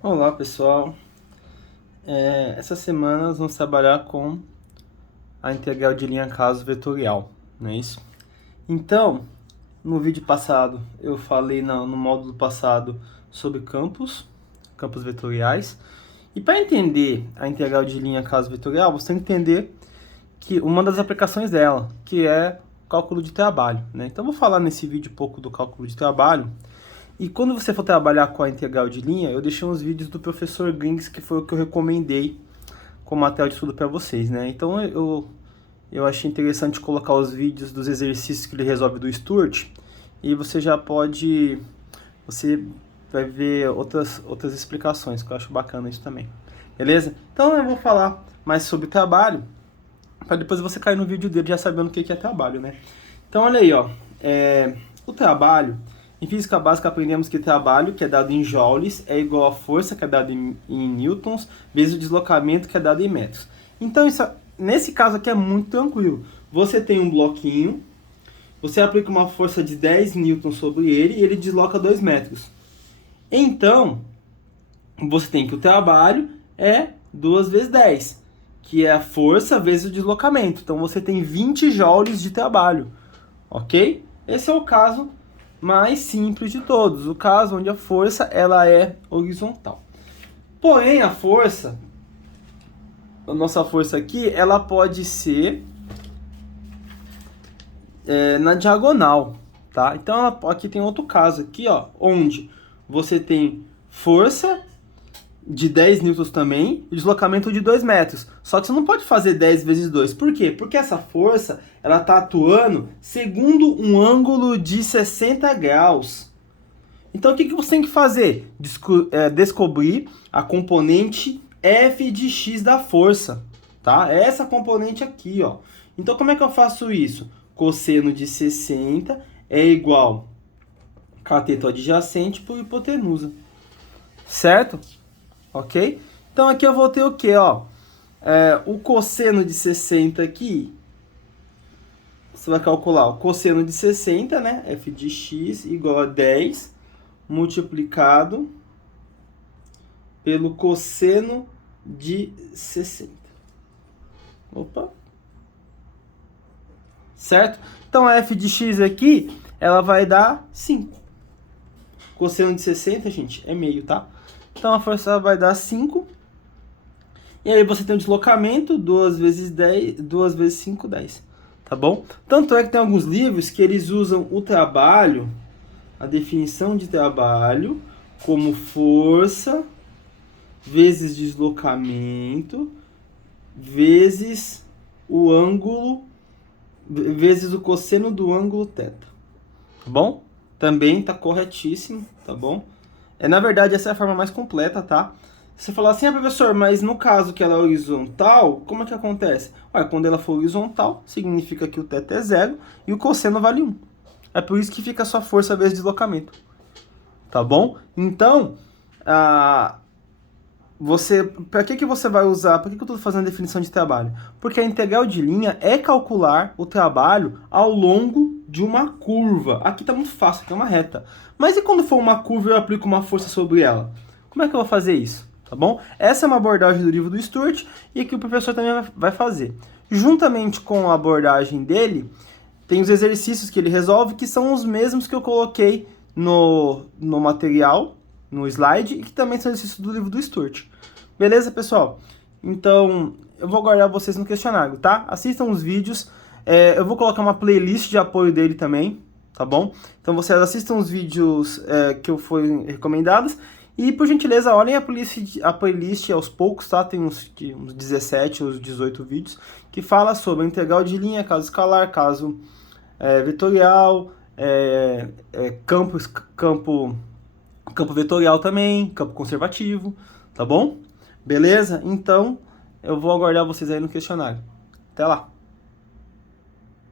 Olá pessoal, essa semana nós vamos trabalhar com a integral de linha caso vetorial, não é isso? Então, no vídeo passado eu falei no módulo passado sobre campos vetoriais, e para entender a integral de linha caso vetorial, você tem que entender que uma das aplicações dela, que é o cálculo de trabalho, né? Então eu vou falar nesse vídeo um pouco do cálculo de trabalho. E quando você for trabalhar com a integral de linha, eu deixei uns vídeos do professor Grings, que foi o que eu recomendei como material de estudo para vocês, né? Então eu achei interessante colocar os vídeos dos exercícios que ele resolve do Sturt, e você vai ver outras explicações, que eu acho bacana isso também. Beleza? Então eu vou falar mais sobre trabalho, para depois você cair no vídeo dele já sabendo o que é trabalho, né? Então olha aí, ó. O trabalho... Em física básica aprendemos que trabalho, que é dado em joules, é igual a força, que é dada em newtons, vezes o deslocamento, que é dado em metros. Então, nesse caso aqui é muito tranquilo. Você tem um bloquinho, você aplica uma força de 10 newtons sobre ele e ele desloca 2 metros. Então, você tem que o trabalho é 2 vezes 10, que é a força vezes o deslocamento. Então, você tem 20 joules de trabalho, ok? Esse é o caso mais simples de todos, o caso onde a força ela é horizontal. Porém, a nossa força aqui, ela pode ser na diagonal, tá? Então, aqui tem outro caso aqui, ó, onde você tem força de 10 newtons também, e deslocamento de 2 metros. Só que você não pode fazer 10 vezes 2. Por quê? Porque essa força, ela está atuando segundo um ângulo de 60 graus. Então, o que você tem que fazer? Descobrir a componente f de x da força, tá? É essa componente aqui, ó. Então, como é que eu faço isso? Cosseno de 60 é igual a cateto adjacente por hipotenusa. Certo? Ok? Então aqui eu vou ter o que, ó? O cosseno de 60 aqui, você vai calcular o cosseno de 60, né? F de x igual a 10 multiplicado pelo cosseno de 60. Opa! Certo? Então a f de x aqui, ela vai dar 5. Cosseno de 60, gente, é meio, tá? Então a força vai dar 5. E aí você tem o deslocamento, 2 vezes 10, 2 vezes 5, 10. Tá bom? Tanto é que tem alguns livros que eles usam o trabalho, a definição de trabalho, como força vezes deslocamento vezes o ângulo, vezes o cosseno do ângulo θ. Tá bom? Também tá corretíssimo, tá bom? Na verdade, essa é a forma mais completa, tá? Você falar assim, professor, mas no caso que ela é horizontal, como é que acontece? Olha, quando ela for horizontal, significa que o θ é 0 e o cosseno vale 1. É por isso que fica a sua força vezes deslocamento. Tá bom? Então, para que você vai usar? Por que eu estou fazendo a definição de trabalho? Porque a integral de linha é calcular o trabalho ao longo de uma curva. Aqui está muito fácil, aqui é uma reta. Mas e quando for uma curva e eu aplico uma força sobre ela? Como é que eu vou fazer isso? Tá bom? Essa é uma abordagem do livro do Sturt e que o professor também vai fazer. Juntamente com a abordagem dele, tem os exercícios que ele resolve, que são os mesmos que eu coloquei no material, no slide, e que também são exercícios do livro do Sturt. Beleza, pessoal? Então, eu vou aguardar vocês no questionário, tá? Assistam os vídeos. Eu vou colocar uma playlist de apoio dele também, tá bom? Então, vocês assistam os vídeos que eu fui recomendados. E, por gentileza, olhem a playlist aos poucos, tá? Tem uns 17 ou 18 vídeos que fala sobre a integral de linha, caso escalar, caso vetorial, campo vetorial também, campo conservativo, tá bom? Beleza? Então, eu vou aguardar vocês aí no questionário. Até lá!